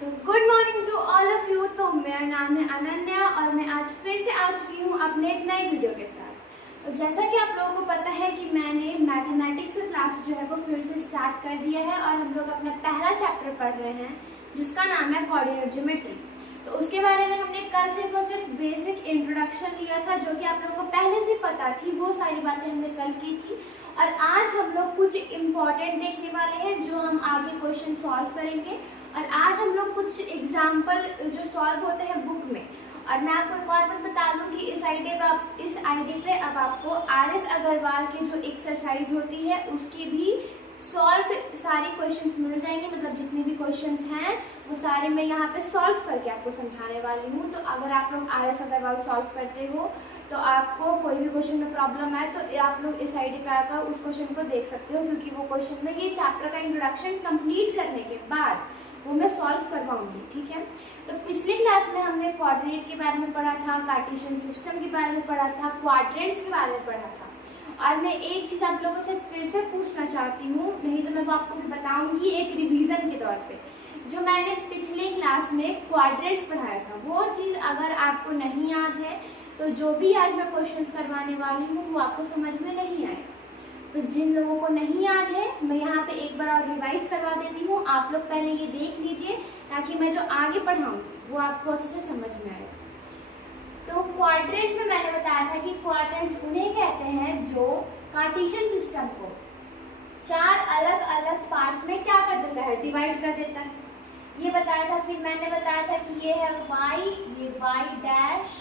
Good morning to all of you. तो मेरा नाम है अनन्या और मैं आज फिर से आ चुकी हूँ अपने एक नए वीडियो के साथ। तो जैसा कि आप लोगों को पता है कि मैंने मैथमेटिक्स क्लास जो है वो फिर से स्टार्ट कर दिया है और हम लोग अपना पहला चैप्टर पढ़ रहे हैं जिसका नाम है कोऑर्डिनेट ज्योमेट्री। तो उसके बारे में हमने कल सिर्फ और सिर्फ बेसिक इंट्रोडक्शन लिया था जो कि आप लोगों को पहले से पता थी, वो सारी बातें हमने कल की थी। और आज हम लोग कुछ इम्पॉर्टेंट देखने वाले हैं जो हम आगे क्वेश्चन सॉल्व करेंगे। और आज हम लोग कुछ एग्जाम्पल जो सॉल्व होते हैं बुक में। और मैं आपको एक और बात बता दूं कि इस आईडी पे अब आपको आर.एस. अग्रवाल की जो एक्सरसाइज होती है उसकी भी सॉल्व सारी क्वेश्चंस मिल जाएंगे। मतलब जितने भी क्वेश्चंस हैं वो सारे मैं यहाँ पे सॉल्व करके आपको समझाने वाली हूँ। तो अगर आप लोग आर.एस. अग्रवाल सॉल्व करते हो तो आपको कोई भी क्वेश्चन में प्रॉब्लम आए तो आप लोग इस आईडी पे आकर उस क्वेश्चन को देख सकते हो, क्योंकि वो क्वेश्चन में ये चैप्टर का इंट्रोडक्शन कंप्लीट करने के बाद वो मैं सॉल्व करवाऊंगी। ठीक है। तो पिछली क्लास में हमने कोऑर्डिनेट के बारे में पढ़ा था, कार्टेशियन सिस्टम के बारे में पढ़ा था, क्वाड्रेंट्स के बारे में पढ़ा था। और मैं एक चीज़ आप लोगों से फिर से पूछना चाहती हूँ, नहीं तो मैं वो आपको बताऊंगी एक रिवीजन के तौर पे। जो मैंने पिछले क्लास में क्वाड्रेंट्स पढ़ाया था वो चीज़ अगर आपको नहीं याद है तो जो भी आज मैं क्वेश्चंस करवाने वाली हूँ वो आपको समझ में नहीं आएगा। तो जिन लोगों को नहीं याद है मैं यहाँ पे एक बार और रिवाइज करवा देती हूँ। आप लोग पहले ये देख लीजिए ताकि मैं जो आगे पढ़ाऊंगी वो आपको अच्छे से समझ में आए। तो क्वाड्रेंट्स में मैंने बताया था कि क्वाड्रेंट्स उन्हें कहते हैं जो कार्टेशियन सिस्टम को चार अलग अलग पार्ट्स में क्या कर देता है, डिवाइड कर देता है। ये बताया था। फिर मैंने बताया था कि ये है y, ये y डैश,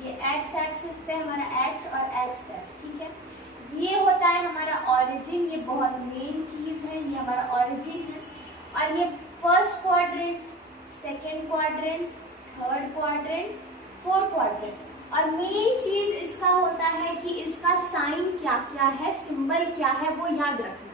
ये x एक्सिस पे हमारा x और x डैश। ठीक है। ये होता है हमारा ऑरिजिन, ये बहुत मेन चीज है, ये हमारा ऑरिजिन है। और ये first quadrant, second quadrant, third quadrant, fourth quadrant. और मेन चीज इसका होता है कि इसका साइन क्या क्या है, सिंबल क्या है वो याद रखना।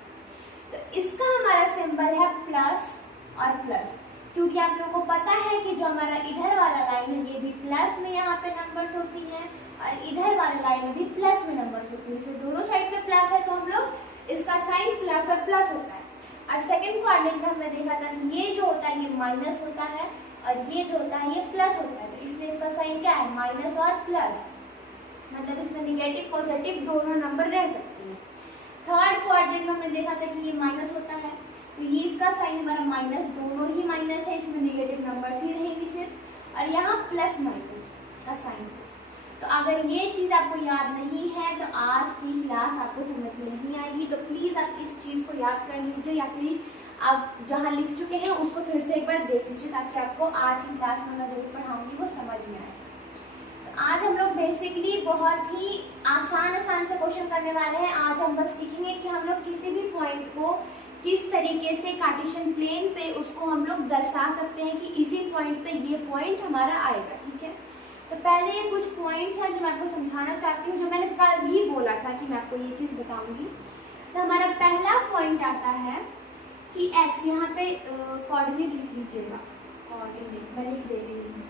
तो इसका हमारा सिंबल है प्लस और प्लस, क्योंकि आप लोगों को पता है कि जो हमारा इधर वाला लाइन है ये भी प्लस में यहाँ पे नंबर्स होती हैं और इधर वाला लाइन में भी प्लस में नंबर्स होती है। इससे दोनों साइड में प्लस है तो हम लोग इसका साइन प्लस और प्लस होता है। और सेकंड क्वाड्रेंट में हमने देखा था कि ये जो होता है ये माइनस होता है और ये जो होता है ये प्लस होता है। तो इसलिए इसका साइन क्या है, माइनस और प्लस। मतलब इसमें निगेटिव पॉजिटिव दोनों नंबर रह सकते हैं। थर्ड क्वाड्रेंट में हमने देखा था कि ये माइनस होता है तो ये इसका साइन हमारा माइनस, दोनों ही माइनस है, इसमें निगेटिव नंबर्स ही रहेंगी सिर्फ। और यहाँ प्लस माइनस का साइन। तो अगर ये चीज़ आपको याद नहीं है तो आज की क्लास आपको समझ में नहीं आएगी। तो प्लीज़ आप इस चीज़ को याद कर लीजिए या फिर आप जहाँ लिख चुके हैं उसको फिर से एक बार देख लीजिए ताकि आपको आज की क्लास में मैं जो पढ़ाऊंगी वो समझ में आए। तो आज हम लोग बेसिकली बहुत ही आसान से क्वेश्चन करने वाले हैं। आज हम बस सीखेंगे कि हम लोग किसी भी पॉइंट को किस तरीके से कार्टेशियन प्लेन पे उसको हम लोग दर्शा सकते हैं कि इसी पॉइंट पे ये पॉइंट हमारा आएगा। ठीक है। तो पहले ये कुछ पॉइंट्स हैं जो मैं आपको समझाना चाहती हूँ, जो मैंने कल भी बोला था कि मैं आपको ये चीज़ बताऊंगी। तो हमारा पहला पॉइंट आता है कि x, यहाँ पे कोऑर्डिनेट लिख लीजिएगा, कोऑर्डिनेट मैं लिख दे रही हूँ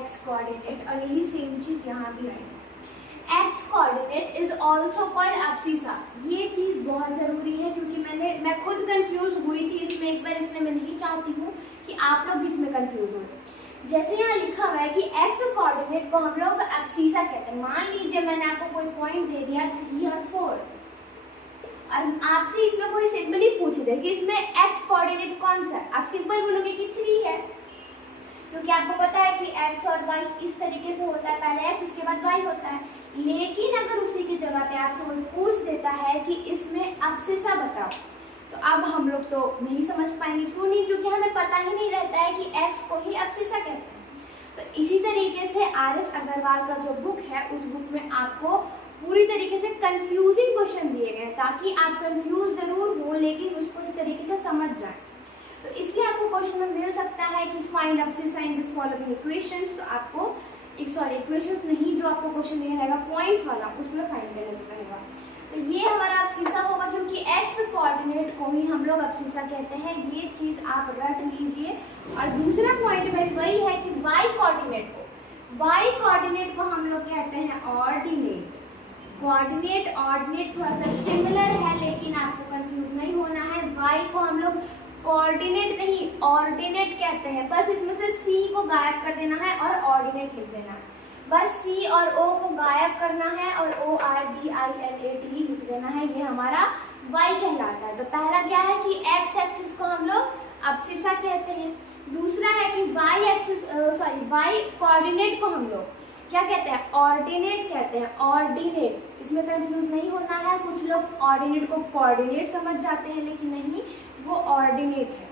x कोऑर्डिनेट, और यही सेम चीज़ यहाँ भी आएगी। x coordinate is also called abscissa. ये चीज़ बहुत ज़रूरी है क्योंकि मैं खुद कंफ्यूज हुई थी इसमें एक बार, इसलिए मैं नहीं चाहती हूँ कि आप लोग भी इसमें कंफ्यूज हो। जैसे यहाँ लिखा हुआ है कि x कोऑर्डिनेट को हम लोग अब्सिसा कहते हैं। मान लीजिए मैंने आपको कोई पॉइंट दे दिया 3 और 4 और आपसे इसमें कोई सिंपल ही पूछ दे कि इसमें x कोऑर्डिनेट कौन सा है, आप सिंपल बोलोगे कि 3 है, क्योंकि आपको पता है कि x और y इस तरीके से होता है, पहले x उसके बाद y होता है। लेकिन अगर उसी की जगह पे आपसे कोई पूछ देता है कि इसमें अब्सिसा बताओ तो अब हम लोग तो नहीं समझ पाएंगे। क्यों नहीं? क्योंकि हमें पता ही नहीं रहता है कि x को ही अब्सिसा कहते हैं। तो इसी तरीके से आर.एस. अग्रवाल का जो बुक है उस बुक में आपको पूरी तरीके से कंफ्यूजिंग क्वेश्चन दिए गए हैं ताकि आप कंफ्यूज जरूर हो लेकिन उसको इस तरीके से समझ जाए। तो इसलिए आपको क्वेश्चन में मिल सकता है कि find abscissa in this following equations. तो आपको इक्वेशंस नहीं, जो आपको क्वेश्चन दिया रहेगा पॉइंट्स वाला उसमें फाइंड करना रहेगा। तो ये हमारा अब्सिसा होगा क्योंकि x कोऑर्डिनेट को ही हम लोग अब्सिसा कहते हैं। ये चीज़ आप रट लीजिए। और दूसरा पॉइंट में वही है कि y कोऑर्डिनेट को हम लोग कहते हैं ऑर्डिनेट। कोऑर्डिनेट ऑर्डिनेट थोड़ा सा सिमिलर है लेकिन आपको कंफ्यूज नहीं होना है। y को हम लोग कोऑर्डिनेट नहीं ऑर्डिनेट कहते हैं। बस इसमें से सी को गायब कर देना है और ऑर्डिनेट लिख देना है। बस सी और ओ को गायब करना है और ORDINAT लिख देना है। ये हमारा y कहलाता है। तो पहला क्या है कि x एक्सिस को हम लोग अब्सिसा कहते हैं। दूसरा है कि y कोऑर्डिनेट को हम लोग क्या कहते हैं, ऑर्डिनेट कहते हैं। ऑर्डिनेट, इसमें कंफ्यूज नहीं होना है। कुछ लोग ऑर्डिनेट को कोऑर्डिनेट समझ जाते हैं, लेकिन नहीं, वो ऑर्डिनेट है।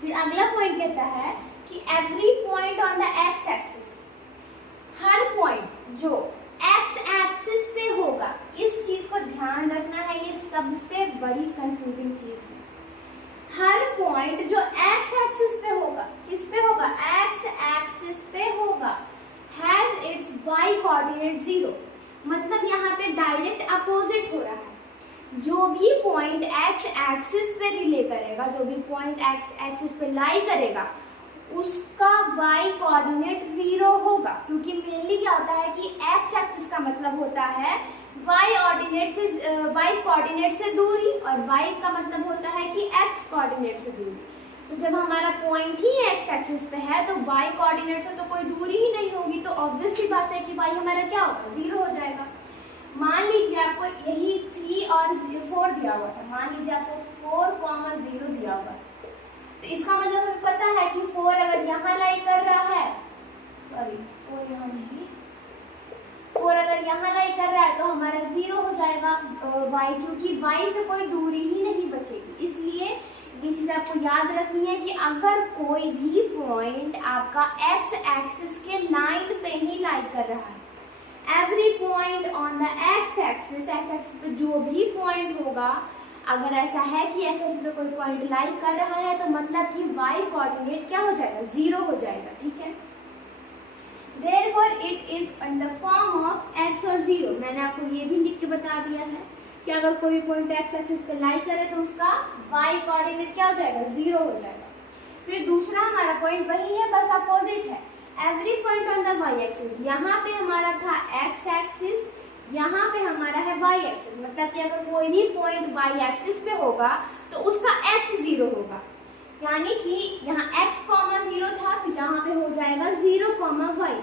फिर अगला पॉइंट कहता है कि every point on the x axis, her point जो एक्स एक्सिस पे होगा, इस चीज को ध्यान रखना है, ये सबसे बड़ी कंफ्यूजिंग चीज है। हर पॉइंट जो एक्स एक्सिस पे होगा, किस पे होगा, एक्स एक्सिस पे होगा, हैज इट्स y कोऑर्डिनेट 0। मतलब यहाँ पे डायरेक्ट अपोजिट हो रहा है। जो भी पॉइंट एक्स एक्सिस पे रिले करेगा, जो भी पॉइंट एक्स एक्सिस पे लाई करेगा, उसका y कोऑर्डिनेट 0 होगा। क्योंकि मेनली क्या होता है कि x एक्सिस का मतलब होता है y कोऑर्डिनेट से दूरी, और y का मतलब होता है कि x कोऑर्डिनेट से दूरी। तो जब हमारा पॉइंट ही x एक्सिस पे है तो y कोऑर्डिनेट से तो कोई दूरी ही नहीं होगी, तो ऑब्वियस सी बात है कि y हमारा क्या होगा, 0 हो जाएगा। मान लीजिए आपको यही 3 और 4 दिया हुआ था, मान लीजिए आपको 4,0 दिया हुआ, तो इसका मतलब हमें पता है कि 4 अगर यहाँ लाई कर रहा है, 4 यहाँ नहीं, 4 अगर यहाँ लाई कर रहा है तो हमारा 0 हो जाएगा y, क्योंकि y से कोई दूरी ही नहीं बचेगी। इसलिए ये चीज आपको याद रखनी है कि अगर कोई भी पॉइंट आपका x एक्सिस के लाइन पे ही लाई कर रहा है, every point on the x axis पे जो भी पॉइंट होगा, अगर ऐसा है कि x एक्सिस पे कोई पॉइंट लाई कर रहा है, तो मतलब कि y कोऑर्डिनेट क्या हो जाएगा, 0 हो जाएगा। ठीक है, therefore it is in the form of x और 0। मैंने आपको ये भी लिख के बता दिया है कि अगर कोई पॉइंट x एक्सिस पे लाई करे तो उसका y कोऑर्डिनेट क्या हो जाएगा, 0 हो जाएगा। फिर दूसरा हमारा पॉइंट वही है, बस अपोजिट है। Every point on the y axis, यहाँ पे हमारा था x एक्सिस, यहाँ पे हमारा है y एक्सिस। मतलब कि अगर कोई भी पॉइंट y एक्सिस पे होगा तो उसका x 0 होगा, यानी कि यहाँ x, 0 था तो यहाँ पे हो जाएगा 0, y।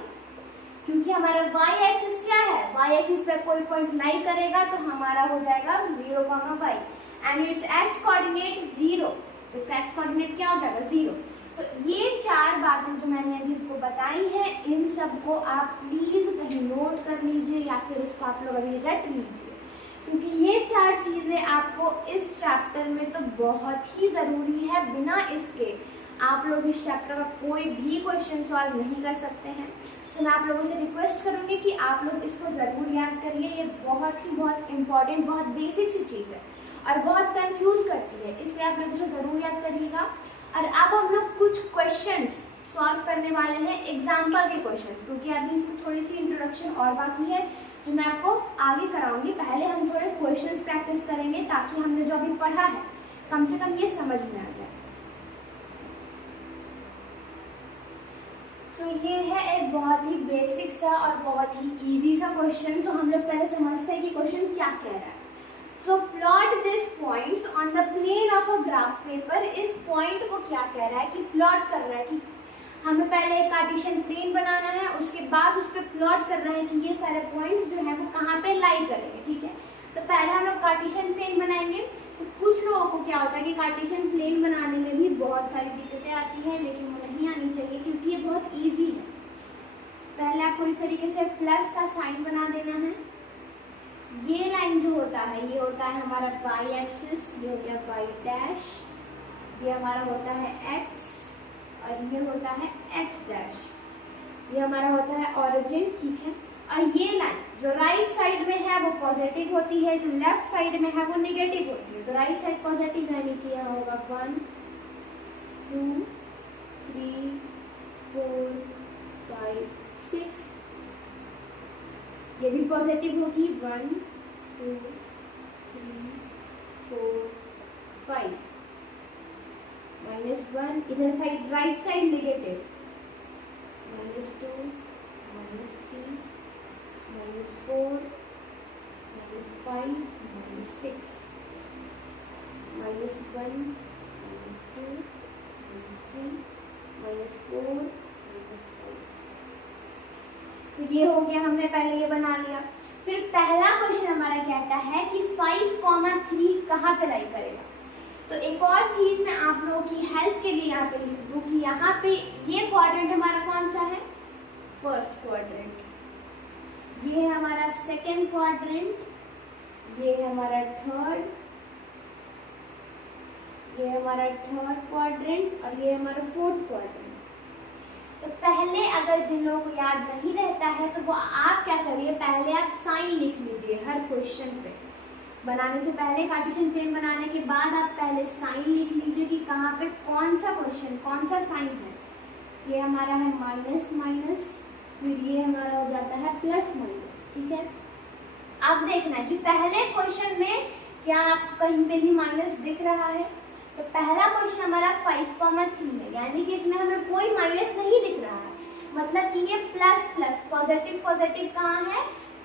क्योंकि हमारा y एक्सिस क्या है, y एक्सिस पे कोई पॉइंट लाई करेगा तो हमारा हो जाएगा 0, y, and it's x coordinate 0। इसका x कोऑर्डिनेट क्या हो जाएगा, 0। तो ये 4 बातें जो मैंने अभी आपको बताई है, इन सब को आप प्लीज कहीं नोट कर लीजिए या फिर उसको आप लोग अभी रट लीजिए, क्योंकि ये 4 चीजें आपको इस चैप्टर में तो बहुत ही जरूरी है। बिना इसके आप लोग इस चैप्टर का कोई भी क्वेश्चन सॉल्व नहीं कर सकते हैं। सो मैं आप लोगों से रिक्वेस्ट करूंगी कि आप लोग इसको ज़रूर याद करिए। ये बहुत इम्पॉर्टेंट, बहुत बेसिक सी चीज़ है और बहुत कंफ्यूज करती है, इसलिए आप लोग इसे ज़रूर याद करिएगा। और अब हम लोग कुछ क्वेश्चंस सॉल्व करने वाले हैं, एग्जाम्पल के क्वेश्चंस, क्योंकि अभी इसमें थोड़ी सी इंट्रोडक्शन और बाकी है जो मैं आपको आगे कराऊंगी। पहले हम थोड़े क्वेश्चंस प्रैक्टिस करेंगे ताकि हमने जो अभी पढ़ा है कम से कम ये समझ में आ जाए। सो ये है एक बहुत ही बेसिक सा और बहुत ही इजी सा क्वेश्चन। तो हम लोग पहले समझते हैं कि क्वेश्चन क्या कह रहा है। So plot this points on the plane of a graph paper. इस पॉइंट को क्या कह रहा है कि प्लॉट कर रहा है कि हमें पहले एक कार्टेशियन प्लेन बनाना है, उसके बाद उस पर प्लॉट कर रहा है कि ये सारे पॉइंट्स जो है वो कहाँ पे लाई करेंगे। ठीक है, तो पहले हम लोग कार्टेशियन प्लेन बनाएंगे। तो कुछ लोगों को क्या होता है कि कार्टेशियन प्लेन बनाने में भी बहुत सारी दिक्कतें आती हैं, लेकिन वो नहीं आनी चाहिए क्योंकि ये बहुत इजी है। पहले आपको इस तरीके से प्लस का साइन बना देना है। ये लाइन जो होता है ये होता है हमारा y एक्सिस, ये हो गया y डैश, ये हमारा होता है x और ये होता है x डैश, ये हमारा होता है ओरिजिन। ठीक है, और ये लाइन जो राइट साइड में है वो पॉजिटिव होती है, जो लेफ्ट साइड में है वो नेगेटिव होती है। तो राइट साइड पॉजिटिव यानी कि यहाँ होगा 1 2 3 4 5 6, ये भी पॉजिटिव होगी 1 2 3 4 5, -1 इधर साइड राइट साइड नेगेटिव, -2 -3 -4 -5 -6 -1 -2 ये हो गया, हमने पहले ये बना लिया। फिर पहला क्वेश्चन हमारा कहता है कि 5,3 कहाँ पे लाई करेगा। तो एक और चीज मैं आप लोगों की हेल्प के लिए यहाँ पे लिख दूँ कि यहाँ पे ये क्वाड्रेंट हमारा कौन सा है, फर्स्ट क्वाड्रेंट, ये है हमारा सेकेंड क्वाड्रेंट, ये है हमारा थर्ड, ये हमारा थर्ड क्वाड्रेंट और ये हमारा फोर्थ क्वाड्रेंट। तो पहले अगर जिन लोगों को याद नहीं रहता है तो वो आप क्या करिए, पहले आप साइन लिख लीजिए हर क्वेश्चन पे। बनाने से पहले कार्टेशियन प्लेन बनाने के बाद आप पहले साइन लिख लीजिए कि कहाँ पे कौन सा क्वेश्चन कौन सा साइन है। ये हमारा है माइनस माइनस, फिर ये हमारा हो जाता है प्लस माइनस। ठीक है, अब देखना है कि पहले क्वेश्चन में क्या आपको कहीं पे भी माइनस दिख रहा है। तो पहला क्वेश्चन हमारा 5,3 है, यानी कि इसमें हमें कोई माइनस नहीं दिख रहा है, मतलब कि ये प्लस प्लस पॉजिटिव पॉजिटिव कहाँ है,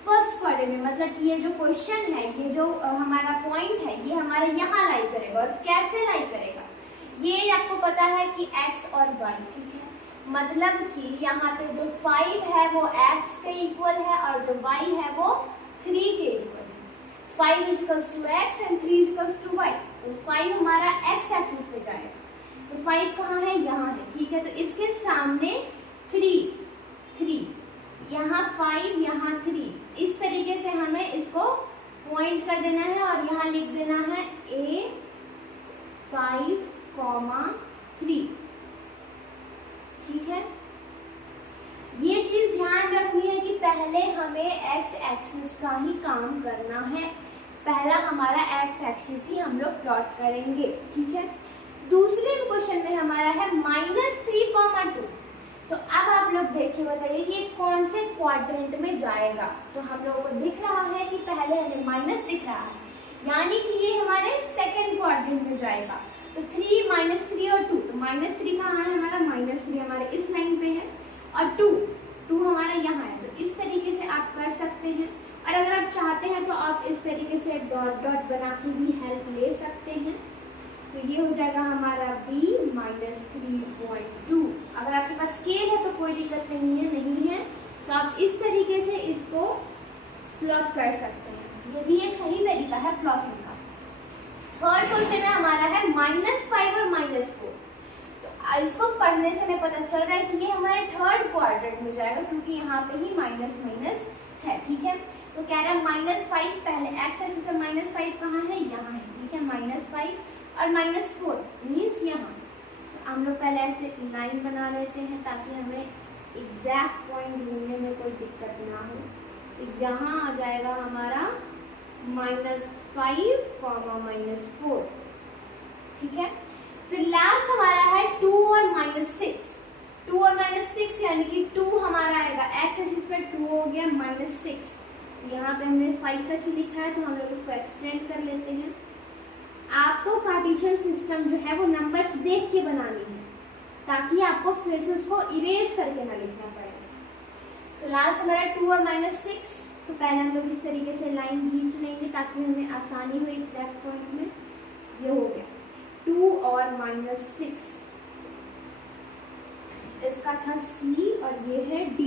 फर्स्ट क्वाड्रेंट में। मतलब कि ये जो क्वेश्चन है, ये जो हमारा पॉइंट है, ये हमारे यहाँ लाई करेगा। और कैसे लाई करेगा, ये आपको पता है कि x और y। ठीक है, मतलब कि यहाँ पे जो 5 है वो x के इक्वल है और जो y है वो 3 के इक्वल है। 5 equals to x and 3 equals to y। तो 5 हमारा x एक्सिस पे जाएगा, तो 5 कहाँ है, यहाँ है। ठीक है, तो इसके सामने 3 यहाँ 5 यहाँ 3, इस तरीके से हमें इसको पॉइंट कर देना है और यहाँ लिख देना है a 5,3। ठीक है, ये चीज ध्यान रखनी है कि पहले हमें x एक्सिस का ही काम करना है, पहला हमारा x एक्सिस ही हम लोग प्लॉट करेंगे। ठीक है, दूसरे क्वेश्चन में हमारा है -3,2। तो अब आप लोग देखिए, बताइए कि कौन से क्वाड्रेंट में जाएगा। तो हम लोगों को दिख रहा है कि पहले हमें माइनस दिख रहा है, यानी कि ये हमारे सेकंड क्वाड्रेंट में जाएगा। तो 3 -3 और 2, तो -3 कहाँ है हमारा, -3 हमारे इस लाइन पे है और 2 हमारा यहाँ है। तो इस तरीके से आप कर सकते हैं, और अगर आप चाहते हैं तो आप इस तरीके से डॉट डॉट बना के भी हेल्प ले सकते हैं। तो ये हो जाएगा हमारा b -3.2। अगर आपके पास स्केल है तो कोई दिक्कत नहीं है, तो आप इस तरीके से इसको प्लॉट कर सकते हैं। ये भी एक सही तरीका है प्लॉटिंग का। थर्ड क्वेश्चन है हमारा है -5 और -4। तो इसको पढ़ने से हमें पता चल रहा है कि ये हमारे थर्ड क्वाड्रेंट में जाएगा, क्योंकि यहाँ पे ही माइनस माइनस है। ठीक है, तो कह रहा है -5, पहले x एक्सिस पे -5 कहाँ है, यहाँ है। ठीक है, -5 और -4 मीन्स यहाँ। तो हम लोग पहले ऐसे लाइन बना लेते हैं ताकि हमें एग्जैक्ट पॉइंट ढूंढने में कोई दिक्कत ना हो। तो यहाँ आ जाएगा हमारा -5, -4। ठीक है, फिर लास्ट हमारा है 2 और -6। 2 और -6 यानी कि 2 हमारा आएगा x एक्सिस पे, 2 हो गया -6। यहाँ पे हमने 5 तक ही लिखा है, तो हम लोग इसको एक्सटेंड कर लेते हैं। आपको कार्टेशियन सिस्टम जो है वो नंबर्स देख के बनानी है, ताकि आपको फिर से उसको इरेज करके ना लिखना पड़े। तो लास्ट हमारा 2 और -6। तो पहले हम लोग इस तरीके से लाइन खींच लेंगे ताकि हमें आसानी हो एग्जैक्ट पॉइंट में। ये हो गया 2 और -6, इसका था C और ये है D।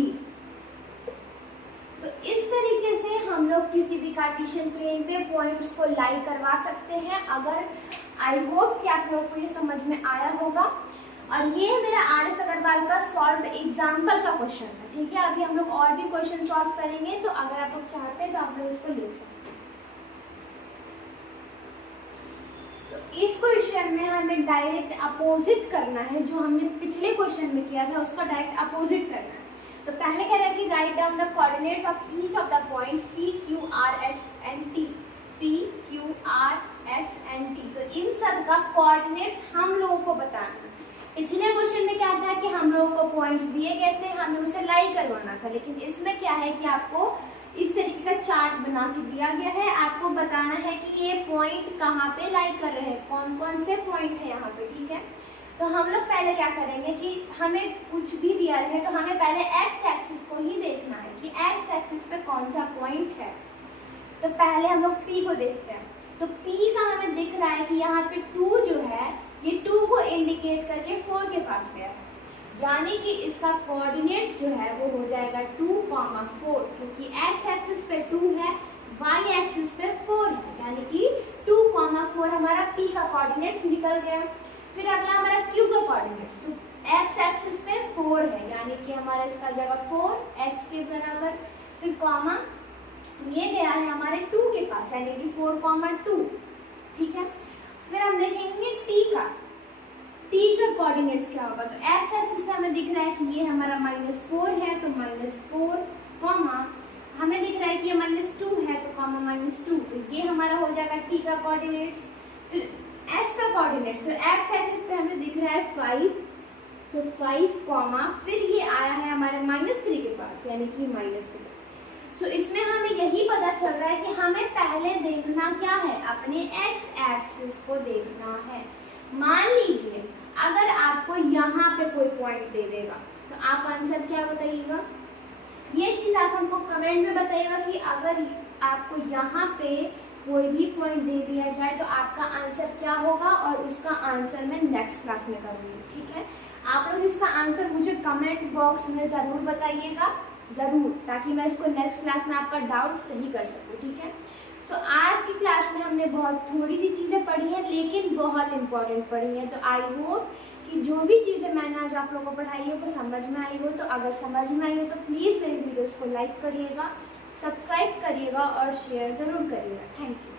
तो इस तरीके से हम लोग किसी भी कार्टेशियन प्लेन पे पॉइंट्स को लाई करवा सकते हैं। अगर आई होप कि आप लोगों को ये समझ में आया होगा। और ये मेरा RS अग्रवाल का सॉल्व एग्जाम्पल का क्वेश्चन है। ठीक है, अभी हम लोग और भी क्वेश्चन सॉल्व करेंगे, तो अगर आप लोग चाहते हैं तो आप लोग इसको लिख सकते हैं। तो इस क्वेश्चन में हमें डायरेक्ट अपोजिट करना है, जो हमने पिछले क्वेश्चन में किया था उसका डायरेक्ट अपोजिट करना है। तो पहले कह रहा है कि write down the coordinates of each of the points P, Q, R, S and T। P, Q, R, S and T। तो इन सब का कोऑर्डिनेट्स हम लोगों को बताना है। पिछले क्वेश्चन में क्या था कि हम लोगों को पॉइंट्स दिए गए थे, हमें उसे लाई करवाना था। लेकिन इसमें क्या है कि आपको इस तरीके का चार्ट बना के दिया गया है, आपको बताना है कि ये पॉइंट कहाँ पे लाई कर रहे हैं, कौन कौन से पॉइंट है यहाँ पे। ठीक है, तो हम लोग पहले क्या करेंगे कि हमें कुछ भी दिया रहे तो हमें पहले x एक्सिस को ही देखना है कि x एक्सिस पे कौन सा पॉइंट है। तो पहले हम लोग P को देखते हैं। तो P का हमें दिख रहा है कि यहाँ पे 2 जो है ये 2 को इंडिकेट करके 4 के पास गया है। यानी कि इसका कोऑर्डिनेट्स जो है वो हो जाएगा 2,4, क्योंकि एक्स एक्सिस पे 2 है, वाई एक्सिस पे 4 है, यानी कि 2,4 हमारा पी का कोऑर्डिनेट्स निकल गया। फिर अगला हमारा क्यू का कोऑर्डिनेट्स, तो एक्स एक्सिस पे 4 है, यानी कि हमारा इसका जगह 4 एक्स के बराबर, फिर कॉमा ये गया है हमारे 2 के पास, यानी कि 4,2, ठीक है। फिर हम देखेंगे टी का कोऑर्डिनेट्स क्या होगा, तो एक्स एक्सिस पे हमें दिख रहा है कि ये हमारा -4 है, तो -4, कॉमा हमें दिख रहा है कि ये -2 है, तो कॉमा -2, तो ये हमारा हो जाएगा टी का कोऑर्डिनेट्स। फिर एस का कोऑर्डिनेट्स, तो एक्स एक्सिस पे हमें दिख रहा है 5, तो 5, कॉमा फिर ये आया है हमारे -3 के पास, यानी कि -3। तो इसमें हमें यही पता चल रहा है कि हमें पहले देखना क्या है, अपने एक्स एक्सिस को देखना है। मान लीजिए अगर आपको यहाँ पे कोई पॉइंट दे देगा, तो आप आंसर क्या बताइएगा, ये चीज आप हमको कमेंट में बताइएगा कि अगर आपको यहाँ पे कोई भी पॉइंट दे दिया जाए तो आपका आंसर क्या होगा, और उसका आंसर मैं नेक्स्ट क्लास में करूँगी, ठीक है। आप लोग इसका आंसर मुझे कमेंट बॉक्स में ज़रूर बताइएगा, ज़रूर, ताकि मैं इसको नेक्स्ट क्लास में आपका डाउट सही कर सकूँ, ठीक है। सो आज की क्लास में हमने बहुत थोड़ी सी चीज़ें पढ़ी हैं, लेकिन बहुत इंपॉर्टेंट पढ़ी हैं। तो आई होप कि जो भी चीज़ें मैंने आज आप लोगों को पढ़ाई है वो समझ में आई हो। तो अगर समझ में आई हो तो प्लीज़ मेरे वीडियोज़ को लाइक करिएगा, सब्सक्राइब करिएगा और शेयर ज़रूर करिएगा। Thank you.